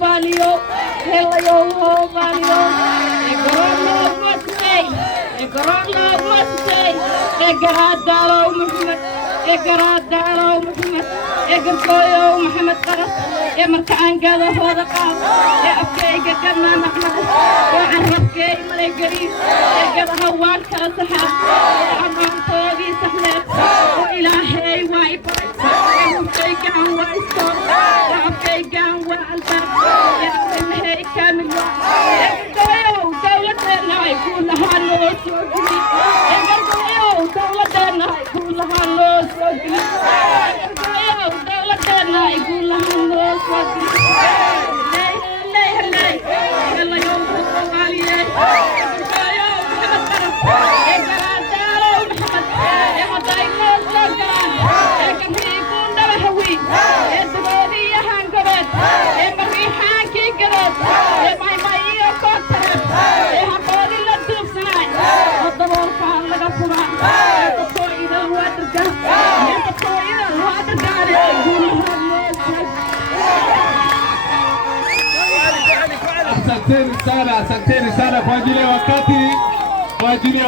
Valio, Helayo Valio, Egrolo Mustay, Egrolo Mustay, Egradaro Muhammad, Egradaro Muhammad, Egrkoyo Muhammad Qaras, Emarkaan Gada Hodaqa, Afkay Gadna Nahmad, Arabkay Malegari, Egrahawal Kasaha, Amam Tobi Sahlet, Ilahi Waipa, Afkay Gan Waisto, Afkay Gan Walba, Afkay Kamil Wa, Egrkoyo, Dawlatna Kulaha Lo Sogli, Egrkoyo, Dawlatna Kulaha Lo Sogli, Egrkoyo, Dawlatna Kulaha Lo Sogli, Lay, Yalla Yom Somaliye, Egrkoyo, Muhammad Qaras, Egradaro Muhammad, Emadayno Soglan, Egrhi Kunda Hawi, Edbodi Hangabad, Emarihan Kigabad, Emaiyo Kotarat, Ehabodi la Dubsanay, Adawar Khan laga fura, Etoida Waterga, Etoida Waterga, Asanteni sana kwa ajili ya wakati, kwa ajili ya